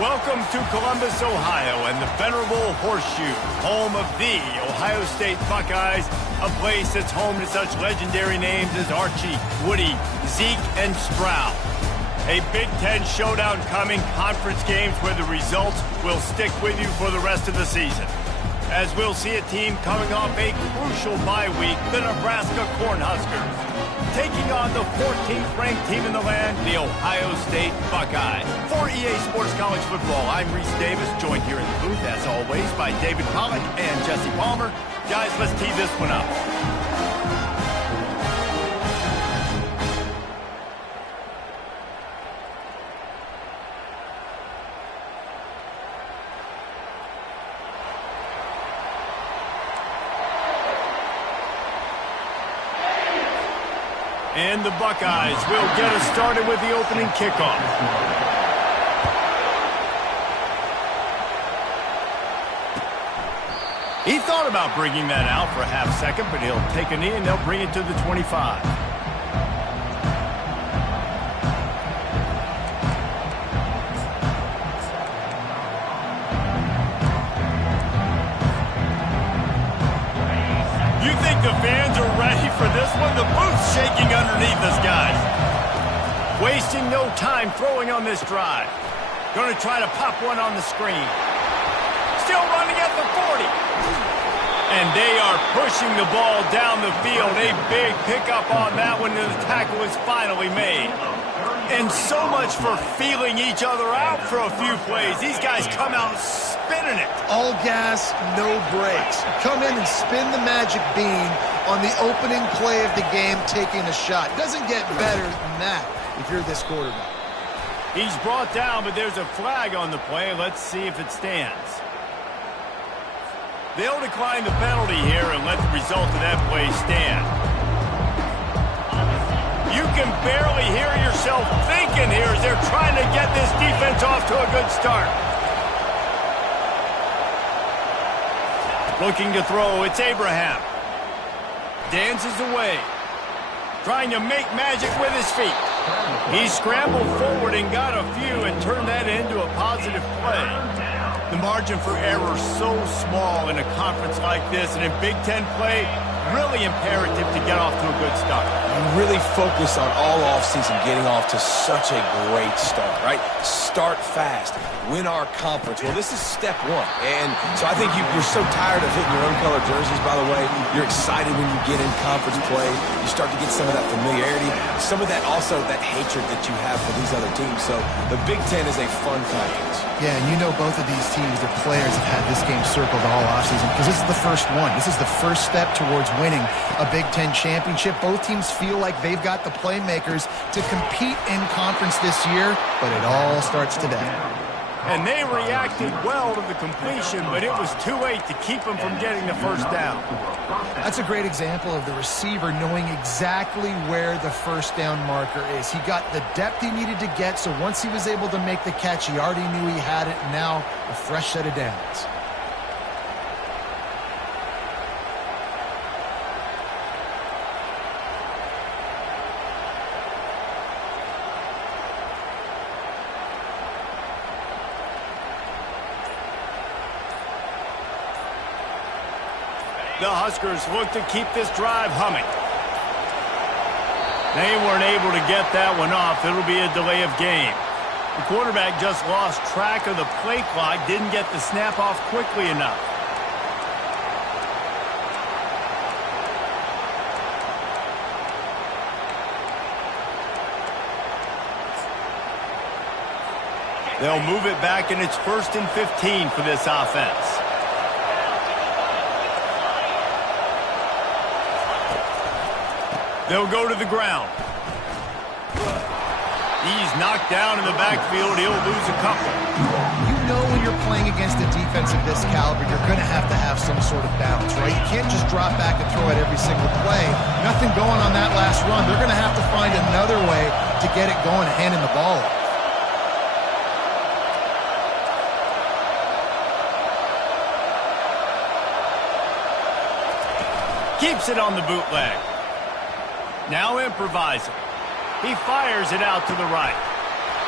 Welcome to Columbus, Ohio, and the venerable Horseshoe, home of the Ohio State Buckeyes, a place that's home to such legendary names as Archie, Woody, Zeke, and Stroud. A Big Ten showdown coming, conference games where the results will stick with you for the rest of the season. As we'll see a team coming off a crucial bye week, the Nebraska Cornhuskers, taking on the 14th ranked team in the land, the Ohio State Buckeyes. For EA Sports College Football, I'm Reese Davis, joined here in the booth, as always, by David Pollack and Jesse Palmer. Guys, let's tee this one up. And the Buckeyes will get us started with the opening kickoff. He thought about bringing that out for a half second, but he'll take a knee and they'll bring it to the 25. You think the fans are ready for this one? The booth's shaking underneath us, guys. Wasting no time throwing on this drive. Going to try to pop one on the screen. Still running at the 40. And they are pushing the ball down the field. A big pickup on that one, and the tackle is finally made. And so much for feeling each other out for a few plays. These guys come out spinning it. All gas, no brakes. Come in and spin the magic bean on the opening play of the game, taking a shot. Doesn't get better than that if you're this quarterback. He's brought down, but there's a flag on the play. Let's see if it stands. They'll decline the penalty here and let the result of that play stand. You can barely hear yourself thinking here as they're trying to get this defense off to a good start. Looking to throw, it's Abraham. Dances away. Trying to make magic with his feet. He scrambled forward and got a few and turned that into a positive play. The margin for error so small in a conference like this, and in Big Ten play, really imperative to get off to a good start. You really focus on all offseason getting off to such a great start, right? Start fast. Win our conference. Well, this is step one. And so I think you're so tired of hitting your own color jerseys, by the way. You're excited when you get in conference play. You start to get some of that familiarity, some of that also that hatred that you have for these other teams. So the Big Ten is a fun conference. Yeah, and you know both of these teams, their players have had this game circled all offseason because this is the first one. This is the first step towards winning a Big Ten championship. Both teams feel like they've got the playmakers to compete in conference this year, but it all starts today. And they reacted well to the completion, but it was too late to keep them from getting the first down. That's a great example of the receiver knowing exactly where the first down marker is. He got the depth he needed to get, so once he was able to make the catch, he already knew he had it. Now, a fresh set of downs. The Huskers look to keep this drive humming. They weren't able to get that one off. It'll be a delay of game. The quarterback just lost track of the play clock, didn't get the snap off quickly enough. They'll move it back, and it's 1st and 15 for this offense. They'll go to the ground. He's knocked down in the backfield. He'll lose a couple. You know when you're playing against a defense of this caliber, you're going to have some sort of balance, right? You can't just drop back and throw it every single play. Nothing going on that last run. They're going to have to find another way to get it going and handing the ball off. Keeps it on the bootleg. Now improvising. He fires it out to the right.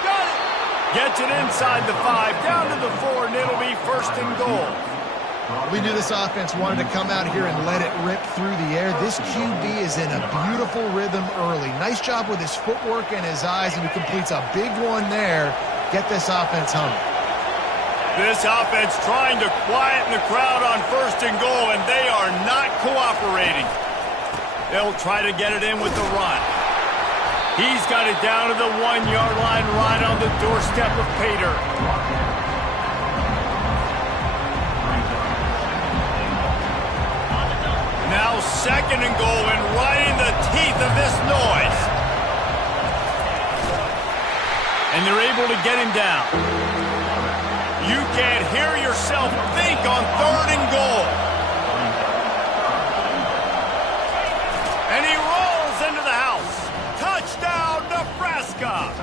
Got it! Gets it inside the 5, down to the 4, and it'll be first and goal. We knew this offense wanted to come out here and let it rip through the air. This QB is in a beautiful rhythm early. Nice job with his footwork and his eyes, and he completes a big one there. Get this offense humming. This offense trying to quieten the crowd on first and goal, and they are not cooperating. They'll try to get it in with the run. He's got it down to the 1-yard line right on the doorstep of Pater. Now second and goal, and right in the teeth of this noise. And they're able to get him down. You can't hear yourself think on third and goal. And he rolls into the house. Touchdown, Nebraska.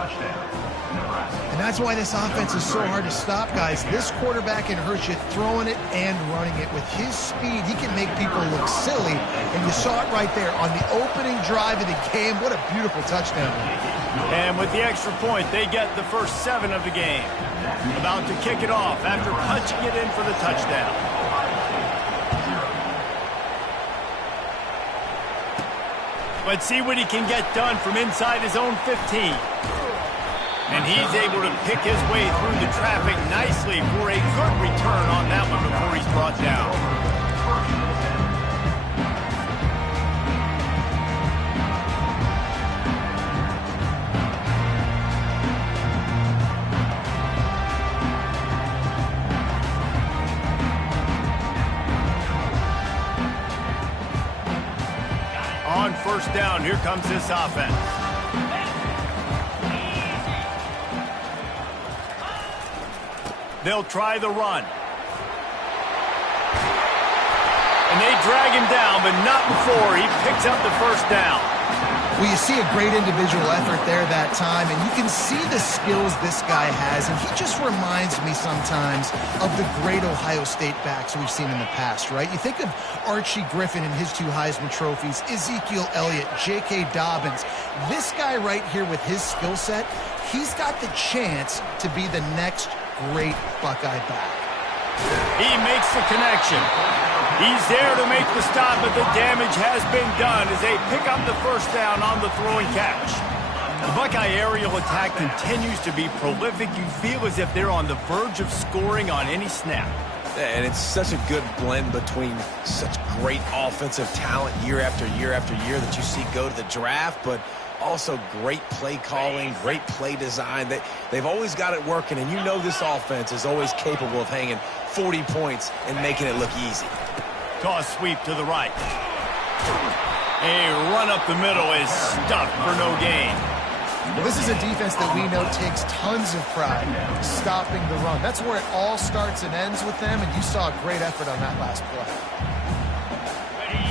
And that's why this offense is so hard to stop, guys. This quarterback can hurt you throwing it and running it. With his speed, he can make people look silly. And you saw it right there on the opening drive of the game. What a beautiful touchdown. And with the extra point, they get the first 7 of the game. About to kick it off after punching it in for the touchdown. Let's see what he can get done from inside his own 15. And he's able to pick his way through the traffic nicely for a good return on that one before he's brought down. On first down, here comes this offense. They'll try the run. And they drag him down, but not before he picks up the first down. Well, you see a great individual effort there that time, and you can see the skills this guy has, and he just reminds me sometimes of the great Ohio State backs we've seen in the past, right? You think of Archie Griffin and his 2 Heisman trophies, Ezekiel Elliott, J.K. Dobbins. This guy right here with his skill set, he's got the chance to be the next great Buckeye back. He makes the connection. He's there to make the stop, but the damage has been done as they pick up the first down on the throwing catch. The Buckeye aerial attack continues to be prolific. You feel as if they're on the verge of scoring on any snap. And it's such a good blend between such great offensive talent year after year after year that you see go to the draft, but also great play calling, great play design. They've always got it working, and you know this offense is always capable of hanging 40 points and making it look easy. Toss sweep to the right. A run up the middle is stuffed for no gain. Well, this is a defense that we know takes tons of pride stopping the run. That's where it all starts and ends with them, and you saw a great effort on that last play.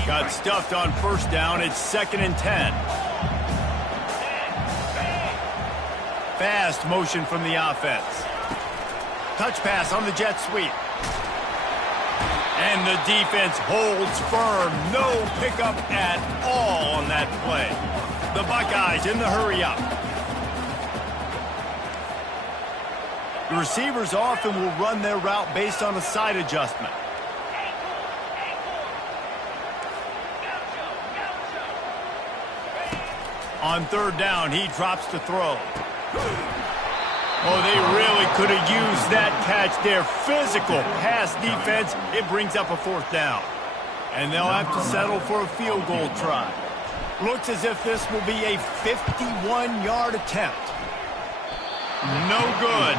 Got stuffed on first down. It's 2nd and 10. Fast motion from the offense. Touch pass on the jet sweep. And the defense holds firm. No pickup at all on that play. The Buckeyes in the hurry up. The receivers often will run their route based on a side adjustment. On third down, he drops to throw. Oh, they really could have used that catch there. Physical pass defense. It brings up a 4th down. And they'll have to settle for a field goal try. Looks as if this will be a 51-yard attempt. No good.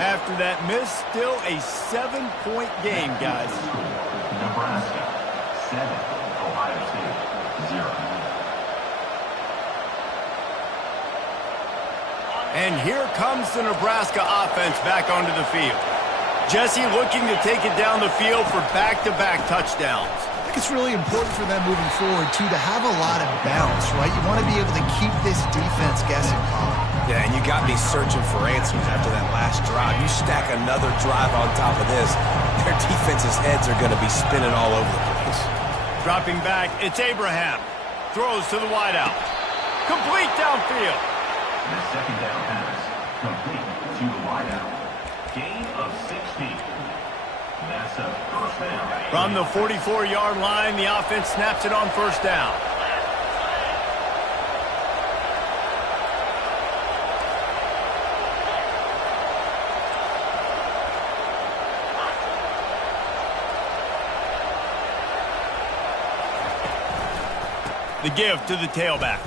After that miss, still a 7-point game, guys. Nebraska 7, Ohio State 0. And here comes the Nebraska offense back onto the field. Jesse looking to take it down the field for back-to-back touchdowns. I think it's really important for them moving forward, too, to have a lot of bounce, right? You want to be able to keep this defense guessing, Colin. Yeah, and you got me searching for answers after that last drive. You stack another drive on top of this, their defense's heads are going to be spinning all over the place. Dropping back, it's Abraham. Throws to the wideout. Complete downfield. The 2nd down pass. Complete to the wideout. Gain of 16. That's a first down. From the 44-yard line, the offense snaps it on first down. The give to the tailback.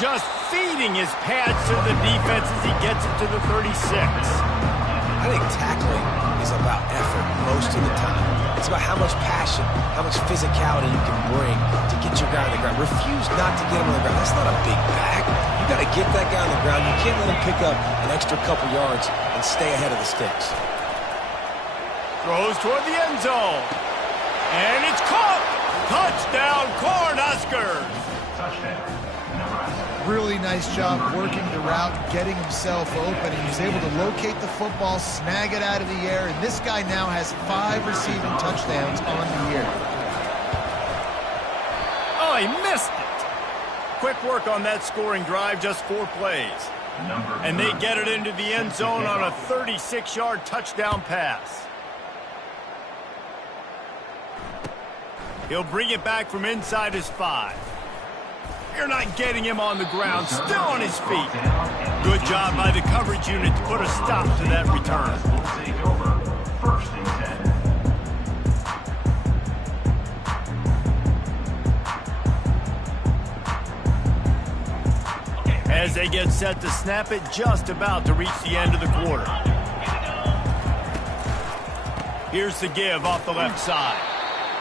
Just feeding his pads to the defense as he gets it to the 36. I think tackling is about effort most of the time. It's about how much passion, how much physicality you can bring to get your guy on the ground. Refuse not to get him on the ground. That's not a big back. You got to get that guy on the ground. You can't let him pick up an extra couple yards and stay ahead of the sticks. Throws toward the end zone. And it's caught. Touchdown, Cornhuskers. Touchdown, Nebraska. Really nice job working the route, getting himself open, and he was able to locate the football, snag it out of the air, and this guy now has 5 receiving touchdowns on the year. Oh, he missed it. Quick work on that scoring drive, just 4 plays. And they get it into the end zone on a 36-yard touchdown pass. He'll bring it back from inside his 5. You're not getting him on the ground, still on his feet. Good job by the coverage unit to put a stop to that return. Will take over. First and 10. As they get set to snap it, just about to reach the end of the quarter. Here's the give off the left side.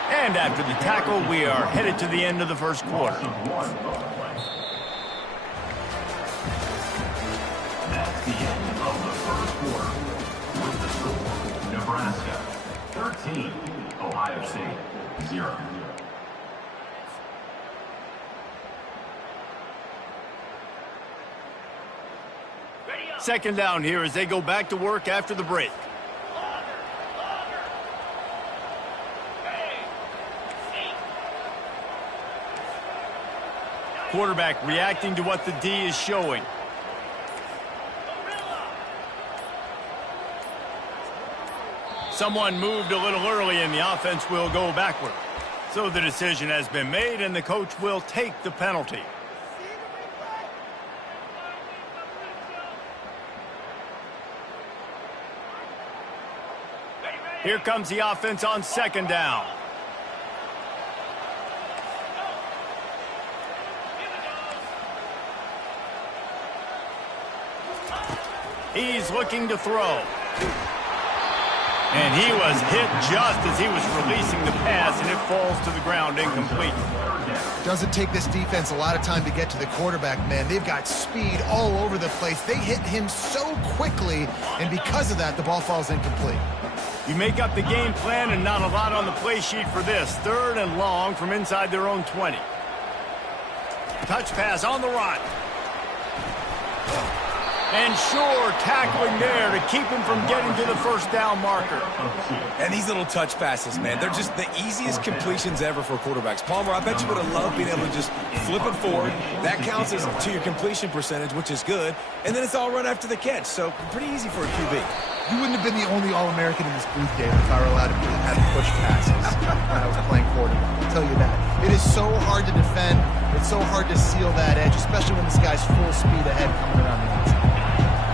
And after the tackle, we are headed to the end of the first quarter. That's the end of the first quarter. With the score, Nebraska 13, Ohio State 0. Second down here as they go back to work after the break. Quarterback reacting to what the D is showing. Someone moved a little early and the offense will go backward. So the decision has been made and the coach will take the penalty. Here comes the offense on second down. He's looking to throw. And he was hit just as he was releasing the pass, and it falls to the ground incomplete. Doesn't take this defense a lot of time to get to the quarterback, man. They've got speed all over the place. They hit him so quickly, and because of that, the ball falls incomplete. You make up the game plan and not a lot on the play sheet for this. 3rd and long from inside their own 20. Touch pass on the run. And sure, tackling there to keep him from getting to the first down marker. And these little touch passes, man, they're just the easiest completions ever for quarterbacks. Palmer, I bet you would have loved being able to just flip it forward. That counts as to your completion percentage, which is good. And then it's all run after the catch, so pretty easy for a QB. You wouldn't have been the only All-American in this booth, David, if I were allowed to have push passes when I was playing quarterback. I'll tell you that. It is so hard to defend. It's so hard to seal that edge, especially when this guy's full speed ahead coming around the outside.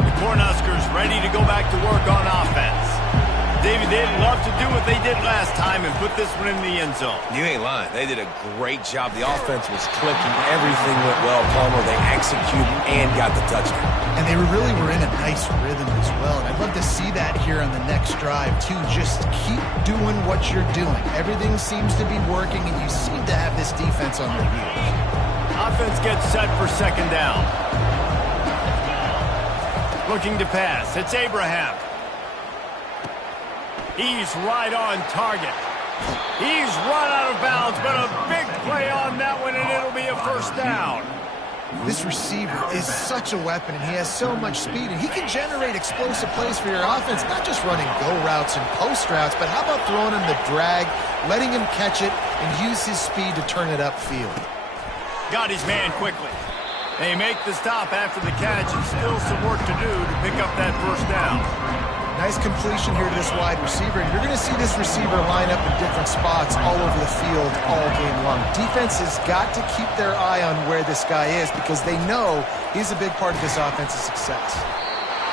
The Cornhuskers ready to go back to work on offense. David, they'd love to do what they did last time and put this one in the end zone. You ain't lying. They did a great job. The offense was clicking. Everything went well. Palmer, they executed and got the touchdown. And they really were in a nice rhythm as well. And I'd love to see that here on the next drive, too. Just keep doing what you're doing. Everything seems to be working, and you seem to have this defense on their heels. Offense gets set for second down. Looking to pass. It's Abraham. He's right on target. He's run out of bounds, but a big play on that one, and it'll be a first down. This receiver is such a weapon, and he has so much speed, and he can generate explosive plays for your offense, not just running go routes and post routes, but how about throwing him the drag, letting him catch it, and use his speed to turn it upfield. Got his man quickly. They make the stop after the catch, and still some work to do to pick up that first down. Nice completion here to this wide receiver. And you're going to see this receiver line up in different spots all over the field all game long. Defense has got to keep their eye on where this guy is because they know he's a big part of this offense's success.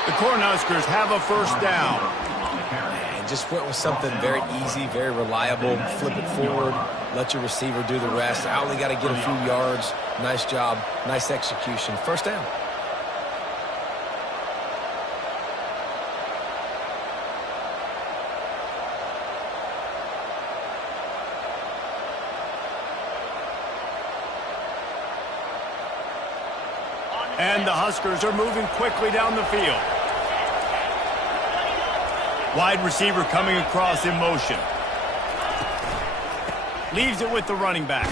The Cornhuskers have a first down. And just went with something very easy, very reliable. Flip it forward, let your receiver do the rest. I only got to get a few yards. Nice job, nice execution. First down. And the Huskers are moving quickly down the field. Wide receiver coming across in motion. Leaves it with the running back.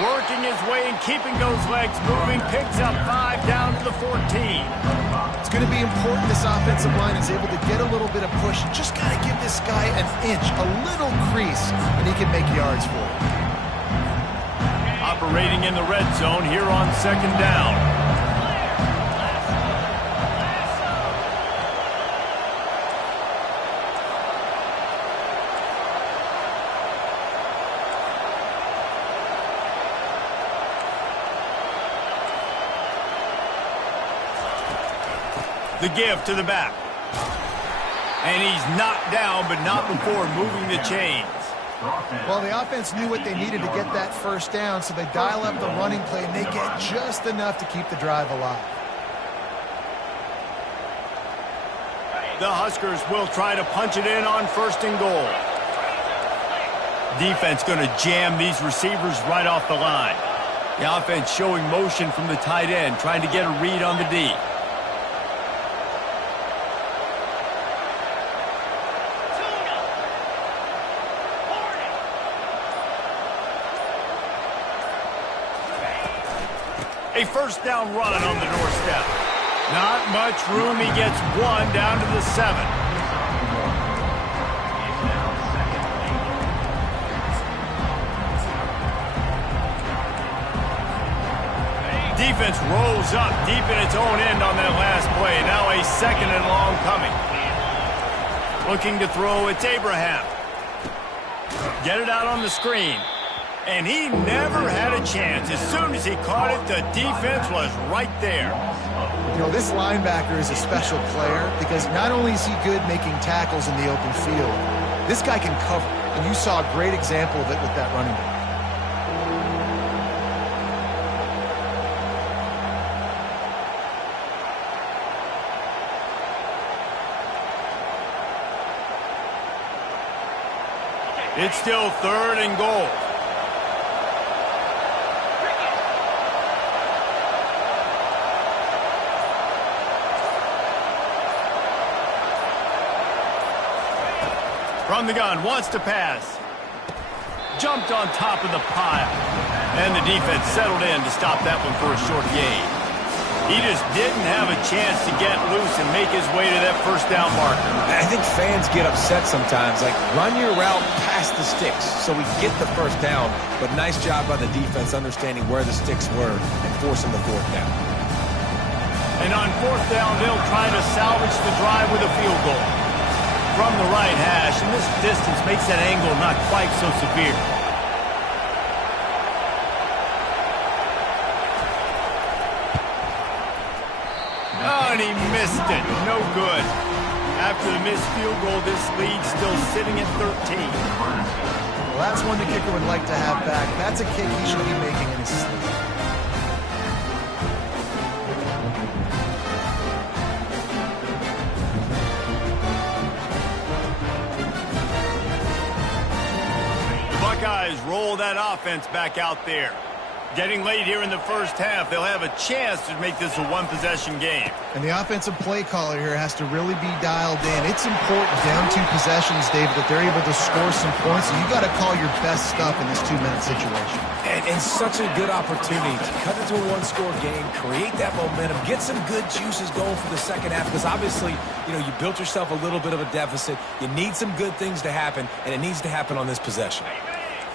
Working his way and keeping those legs moving. Picks up 5 down to the 14. It's going to be important this offensive line is able to get a little bit of push. You just got to give this guy an inch, a little crease, and he can make yards for it. Operating in the red zone here on second down. The give to the back. And he's knocked down, but not before moving the chains. Well, the offense knew what they needed to get that first down, so they dial up the running play, and they get just enough to keep the drive alive. The Huskers will try to punch it in on first and goal. Defense going to jam these receivers right off the line. The offense showing motion from the tight end, trying to get a read on the D. A first down run on the doorstep. Not much room. He gets 1 down to the 7. Defense rolls up deep in its own end on that last play. Now a second and long coming. Looking to throw, it's Abraham. Get it out on the screen. And he never had a chance. As soon as he caught it, the defense was right there. You know, this linebacker is a special player because not only is he good making tackles in the open field, this guy can cover. And you saw a great example of it with that running back. It's still third and goal. From the gun, wants to pass. Jumped on top of the pile. And the defense settled in to stop that one for a short gain. He just didn't have a chance to get loose and make his way to that first down marker. I think fans get upset sometimes. Like, run your route past the sticks so we get the first down. But nice job by the defense understanding where the sticks were and forcing the fourth down. And on fourth down, they'll try to salvage the drive with a field goal. From the right hash, and this distance makes that angle not quite so severe. Oh, and he missed it. No good. After the missed field goal, this lead still sitting at 13. Well, that's one the kicker would like to have back. That's a kick he should be making in his sleep. Buckeyes roll that offense back out there. Getting late here in the first half, they'll have a chance to make this a one-possession game. And the offensive play caller here has to really be dialed in. It's important down 2 possessions, David, that they're able to score some points. So you got to call your best stuff in this 2-minute situation. And such a good opportunity to cut into a one-score game, create that momentum, get some good juices going for the second half. Because obviously, you know, you built yourself a little bit of a deficit. You need some good things to happen, and it needs to happen on this possession.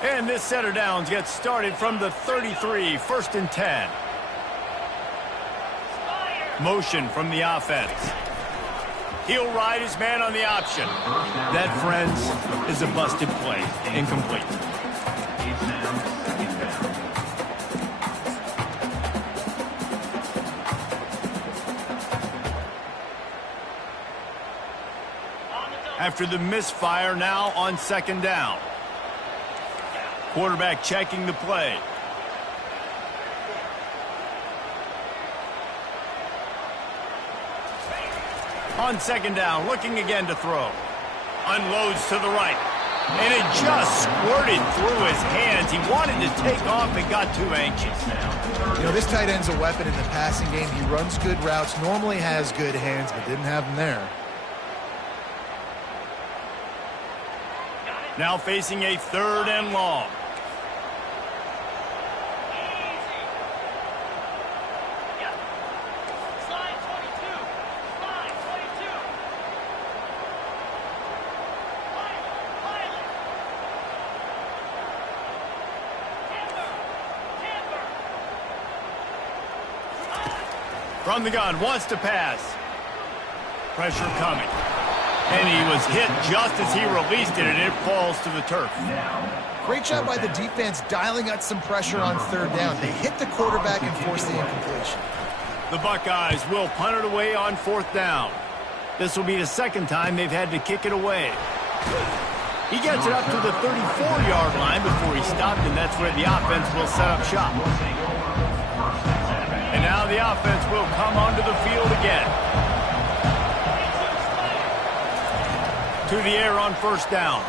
And this set of downs gets started from the 33, first and 10. Motion from the offense. He'll ride his man on the option. That, friends, is a busted play. Incomplete. After the misfire, now on second down. Quarterback checking the play. On second down, looking again to throw. Unloads to the right. And it just squirted through his hands. He wanted to take off and got too anxious. You know, this tight end's a weapon in the passing game. He runs good routes, normally has good hands, but didn't have them there. Now facing a 3rd and long. From the gun, wants to pass. Pressure coming. And he was hit just as he released it, and it falls to the turf. Great job by the defense dialing out some pressure on 3rd down. They hit the quarterback and forced the incompletion. The Buckeyes will punt it away on 4th down. This will be the 2nd time they've had to kick it away. He gets it up to the 34-yard line before he stopped, and that's where the offense will set up shop. And now the offense will come onto the field again. To the air on 1st down.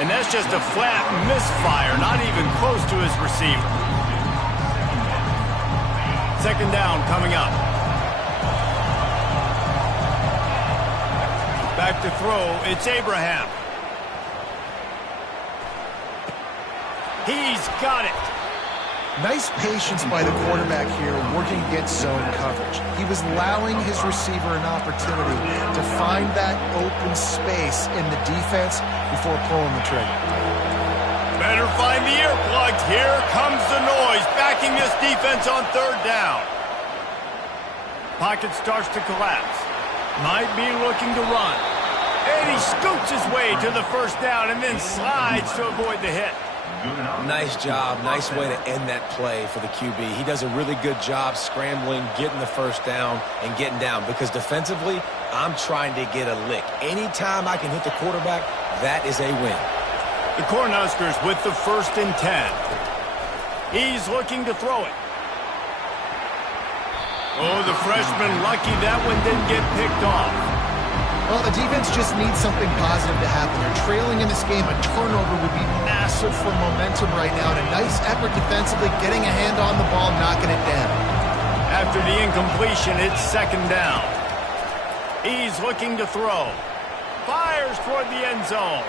And that's just a flat misfire, not even close to his receiver. 2nd down coming up. Back to throw, it's Abraham. He's got it. Nice patience by the quarterback here, working against zone coverage. He was allowing his receiver an opportunity to find that open space in the defense before pulling the trigger. Better find the earplugs. Here comes the noise, backing this defense on 3rd down. Pocket starts to collapse. Might be looking to run. And he scoots his way to the 1st down and then slides to avoid the hit. Nice job. Nice way to end that play for the QB. He does a really good job scrambling, getting the 1st down, and getting down. Because defensively, I'm trying to get a lick. Anytime I can hit the quarterback, that is a win. The Cornhuskers with the 1st and 10. He's looking to throw it. Oh, the freshman lucky that one didn't get picked off. Well, the defense just needs something positive to happen. They're trailing in this game. A turnover would be massive for momentum right now. And a nice effort defensively, getting a hand on the ball, knocking it down. After the incompletion, it's 2nd down. He's looking to throw. Fires toward the end zone.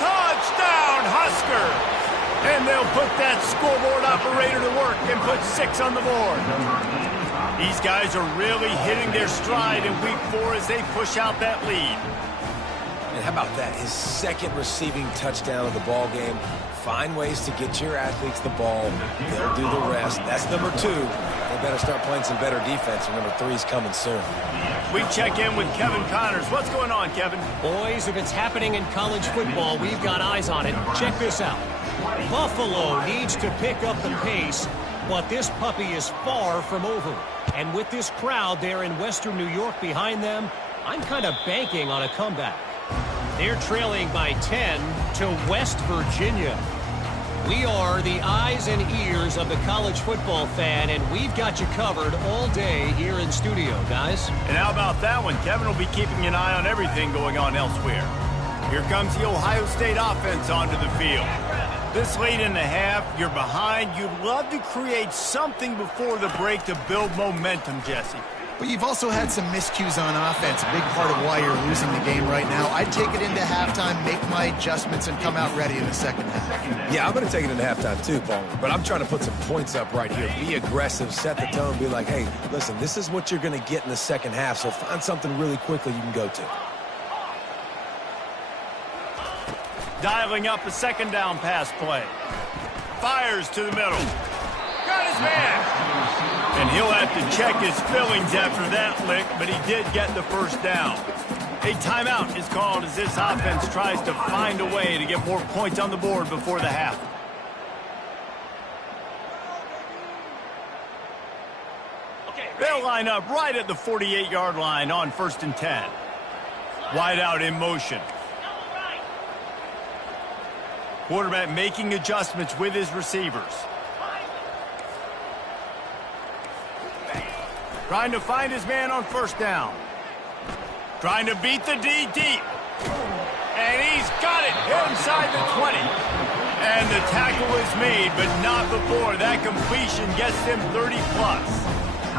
Touchdown, Huskers! And they'll put that scoreboard operator to work and put 6 on the board. These guys are really hitting their stride in week 4 as they push out that lead. And how about that? His 2nd receiving touchdown of the ball game. Find ways to get your athletes the ball. They'll do the rest. That's number 2. They better start playing some better defense, and number 3's coming soon. We check in with Kevin Connors. What's going on, Kevin? Boys, if it's happening in college football, we've got eyes on it. Check this out. Buffalo needs to pick up the pace, but this puppy is far from over. And with this crowd there in Western New York behind them, I'm kind of banking on a comeback. They're trailing by 10 to West Virginia. We are the eyes and ears of the college football fan, and we've got you covered all day here in studio, guys. And how about that one? Kevin will be keeping an eye on everything going on elsewhere. Here comes the Ohio State offense onto the field. This late in the half, you're behind. You'd love to create something before the break to build momentum, Jesse. But you've also had some miscues on offense, a big part of why you're losing the game right now. I'd take it into halftime, make my adjustments, and come out ready in the 2nd half. Yeah, I'm going to take it into halftime too, Paul. But I'm trying to put some points up right here. Be aggressive, set the tone, be like, hey, listen, this is what you're going to get in the 2nd half, so find something really quickly you can go to. Dialing up a 2nd down pass play. Fires to the middle. got his man. And he'll have to check his feelings after that lick, but he did get the first down. A timeout is called as this offense tries to find a way to get more points on the board before the half. They'll line up right at the 48-yard line on 1st and 10. Wide out in motion. Quarterback making adjustments with his receivers. Trying to find his man on 1st down. Trying to beat the D deep. And he's got it inside the 20. And the tackle is made, but not before that completion gets them 30+.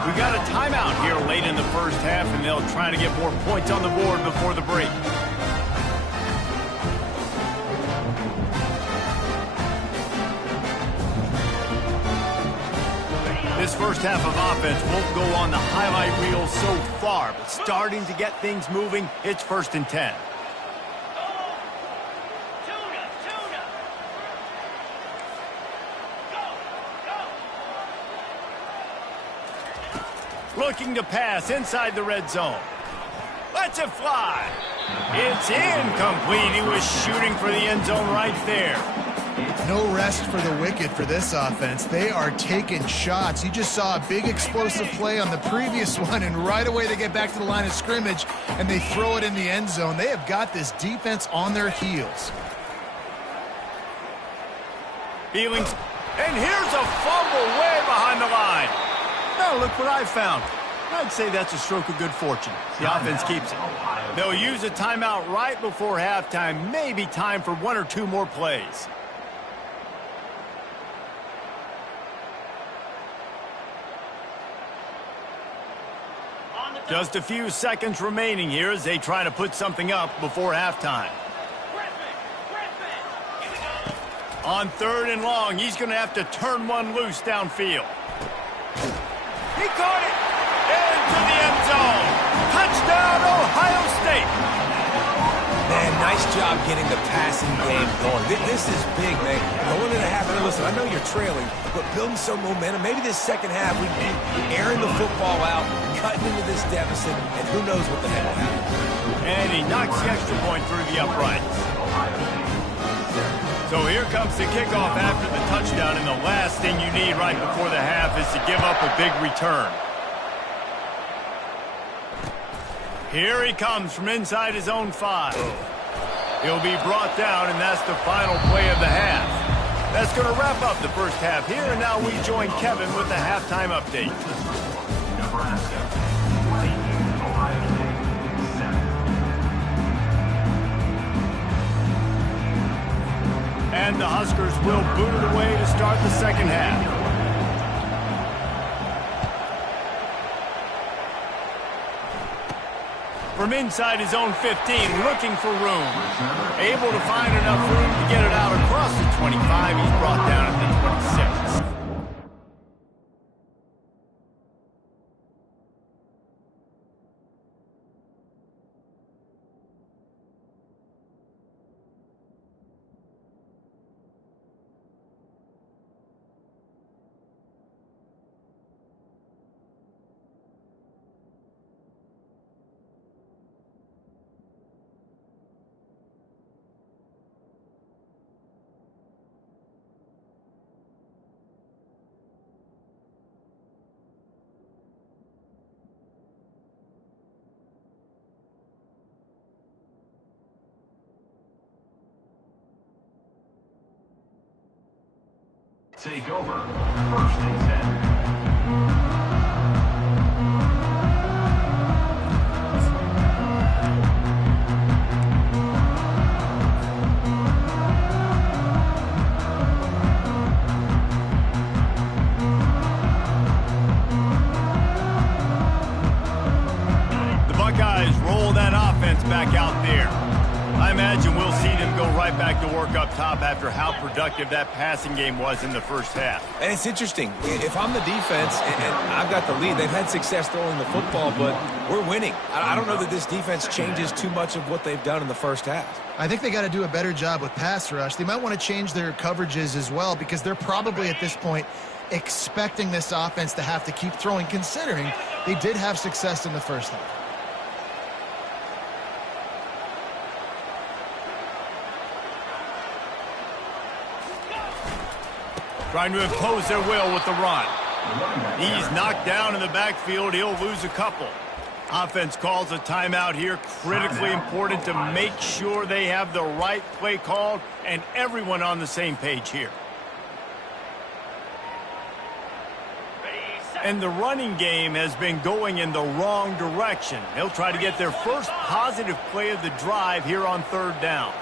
We got a timeout here late in the first half, and they'll try to get more points on the board before the break. This first half of offense won't go on the highlight reel so far, but starting to get things moving, it's 1st and 10. Looking to pass inside the red zone. Lets it fly. It's incomplete. He was shooting for the end zone right there. No rest for the wicked for this offense. They are taking shots. You just saw a big explosive play on the previous one, and right away they get back to the line of scrimmage, and they throw it in the end zone. They have got this defense on their heels. Feelings. And here's a fumble way behind the line. Now look what I found. I'd say that's a stroke of good fortune. The offense keeps it. They'll use a timeout right before halftime. Maybe time for 1 or 2 more plays. Just a few seconds remaining here as they try to put something up before halftime. On 3rd and long, he's going to have to turn one loose downfield. He caught it into the end zone. Touchdown, Ohio State. Man, nice job getting the passing game going. This is big, man. Going into half, and listen, I know you're trailing, but building some momentum. Maybe this second half we can be airing the football out, cutting into this deficit, and who knows what the heck will happen. And he knocks the extra point through the uprights. So here comes the kickoff after the touchdown, and the last thing you need right before the half is to give up a big return. Here he comes from inside his own 5. He'll be brought down, and that's the final play of the half. That's going to wrap up the first half here, and now we join Kevin with the halftime update. Nebraska 20, Ohio State 7. And the Huskers will boot it away to start the second half. From inside his own 15, looking for room. Able to find enough room to get it out across the 25. He's brought down at the 26. Take over 1st and 10. The Buckeyes roll that offense back out there. I imagine we'll see them go right back to work up top after how productive that passing game was in the first half. And it's interesting. If I'm the defense and I've got the lead, they've had success throwing the football, but we're winning. I don't know that this defense changes too much of what they've done in the first half. I think they got to do a better job with pass rush. They might want to change their coverages as well because they're probably at this point expecting this offense to have to keep throwing, considering they did have success in the first half. Trying to impose their will with the run. He's knocked down in the backfield. He'll lose a couple. Offense calls a timeout here. Critically important to make sure they have the right play called and everyone on the same page here. And the running game has been going in the wrong direction. They'll try to get their first positive play of the drive here on third down.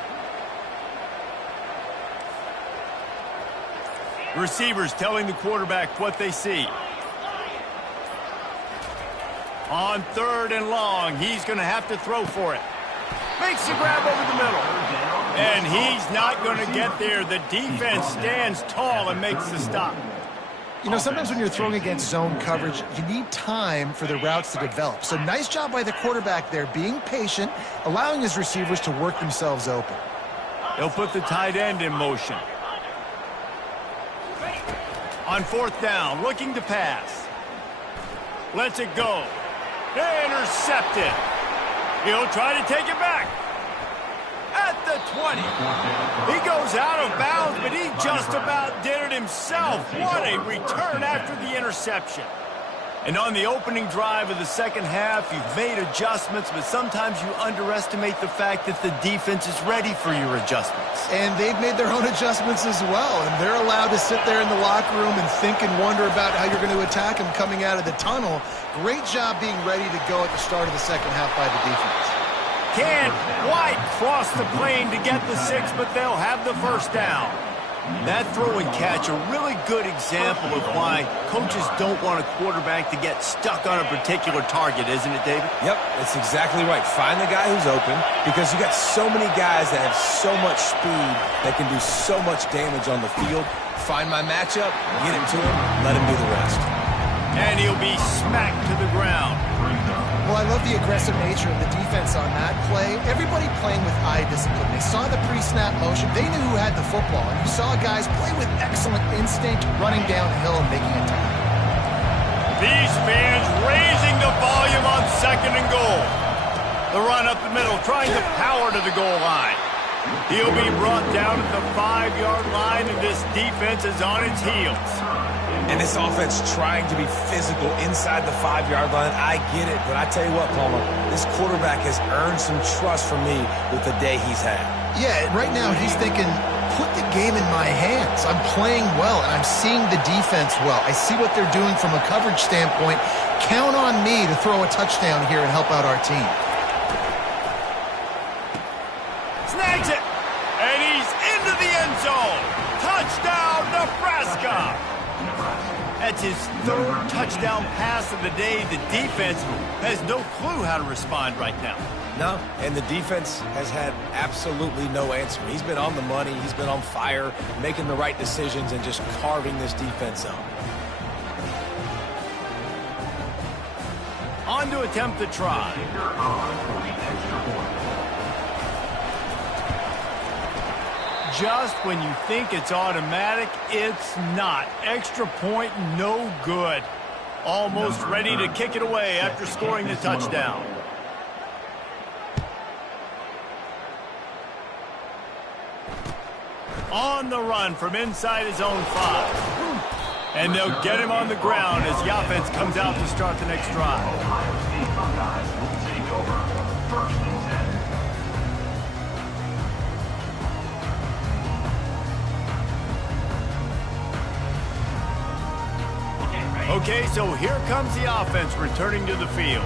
Receivers telling the quarterback what they see. On third and long, he's going to have to throw for it. Makes the grab over the middle. And he's not going to get there. The defense stands tall and makes the stop. You know, sometimes when you're throwing against zone coverage, you need time for the routes to develop. So nice job by the quarterback there, being patient, allowing his receivers to work themselves open. They'll put the tight end in motion. On fourth down, looking to pass. Lets it go. Intercepted. He'll try to take it back. At the 20. He goes out of bounds, but he just about did it himself. What a return after the interception. And on the opening drive of the second half, you've made adjustments, but sometimes you underestimate the fact that the defense is ready for your adjustments. And they've made their own adjustments as well, and they're allowed to sit there in the locker room and think and wonder about how you're going to attack them coming out of the tunnel. Great job being ready to go at the start of the second half by the defense. Can't quite cross the plane to get the 6, but they'll have the first down. That throw and catch, a really good example of why coaches don't want a quarterback to get stuck on a particular target, isn't it, David? Yep, that's exactly right. Find the guy who's open, because you got so many guys that have so much speed that can do so much damage on the field. Find my matchup, get it to him, let him do the rest. And he'll be smacked to the ground. Well, I love the aggressive nature of the defense on that play. Everybody playing with eye discipline. They saw the pre-snap motion. They knew who had the football. And you saw guys play with excellent instinct, running downhill and making a tackle. These fans raising the volume on second and goal. The run up the middle, trying to power to the goal line. He'll be brought down at the 5-yard line, and this defense is on its heels. And this offense trying to be physical inside the 5-yard line. I get it, but I tell you what, Palmer, this quarterback has earned some trust from me with the day he's had. Yeah, right now he's thinking, put the game in my hands. I'm playing well, and I'm seeing the defense well. I see what they're doing from a coverage standpoint. Count on me to throw a touchdown here and help out our team. Snags it, and he's into the end zone. Touchdown, Nebraska. That's his third touchdown pass of the day. The defense has no clue how to respond right now. No, and the defense has had absolutely no answer. He's been on the money. He's been on fire, making the right decisions and just carving this defense up. On to attempt the try. Just when you think it's automatic, it's not. Extra point, no good. Almost ready to kick it away after scoring the touchdown. On the run from inside his own 5. And they'll get him on the ground as the offense comes out to start the next drive. Okay, so here comes the offense returning to the field.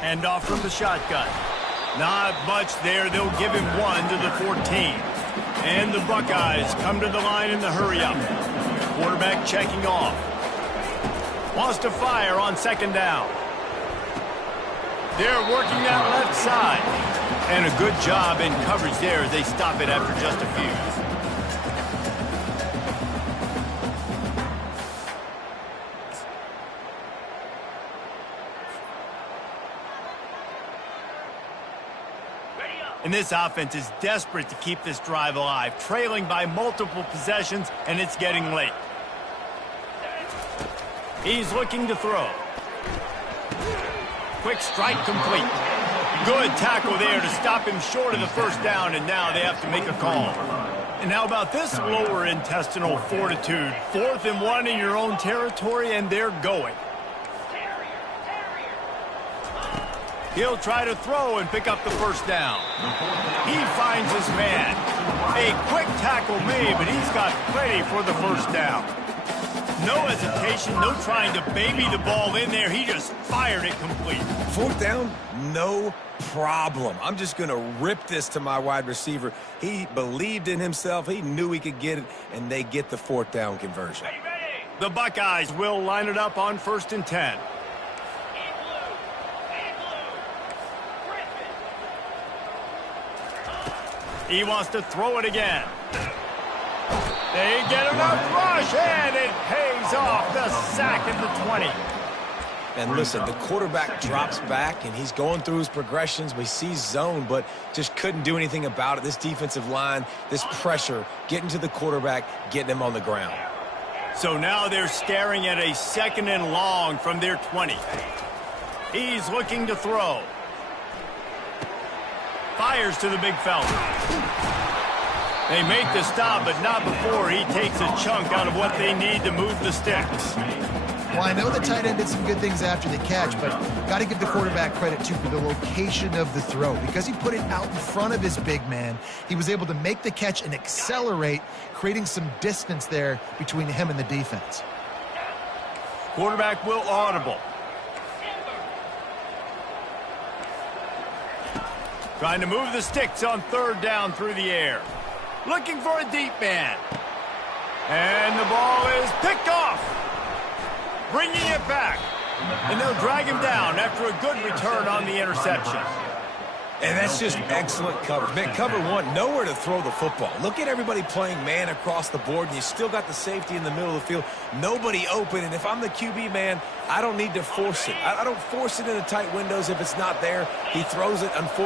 Hand off from the shotgun. Not much there. They'll give him 1 to the 14. And the Buckeyes come to the line in the hurry-up. Quarterback checking off. Wants to fire on second down. They're working that left side. And a good job in coverage there as they stop it after just a few. And this offense is desperate to keep this drive alive, trailing by multiple possessions, and it's getting late. He's looking to throw. Quick strike complete. Good tackle there to stop him short of the first down, and now they have to make a call. And how about this lower intestinal fortitude? 4th and 1 in your own territory, and they're going. He'll try to throw and pick up the first down. He finds his man. A quick tackle made, but he's got plenty for the first down. No hesitation, no trying to baby the ball in there. He just fired it complete. 4th down, no problem. I'm just going to rip this to my wide receiver. He believed in himself. He knew he could get it, and they get the 4th down conversion. The Buckeyes will line it up on 1st and 10. He wants to throw it again. They get enough rush, and it pays off. The sack at the 20. And listen, the quarterback drops back, and he's going through his progressions. We see zone, but just couldn't do anything about it. This defensive line, this pressure, getting to the quarterback, getting him on the ground. So now they're staring at a 2nd and long from their 20. He's looking to throw. Fires to the big fella. They make the stop, but not before he takes a chunk out of what they need to move the sticks. Well, I know the tight end did some good things after the catch, but got to give the quarterback credit, too, for the location of the throw. Because he put it out in front of his big man, he was able to make the catch and accelerate, creating some distance there between him and the defense. Quarterback will audible. Trying to move the sticks on 3rd down through the air. Looking for a deep man. And the ball is picked off. Bringing it back. And they'll drag him down after a good return on the interception. And that's just excellent coverage. Man, cover 1, nowhere to throw the football. Look at everybody playing man across the board, and you still got the safety in the middle of the field. Nobody open, and if I'm the QB, man, I don't need to force it. I don't force it into tight windows if it's not there. He throws it, unfortunately.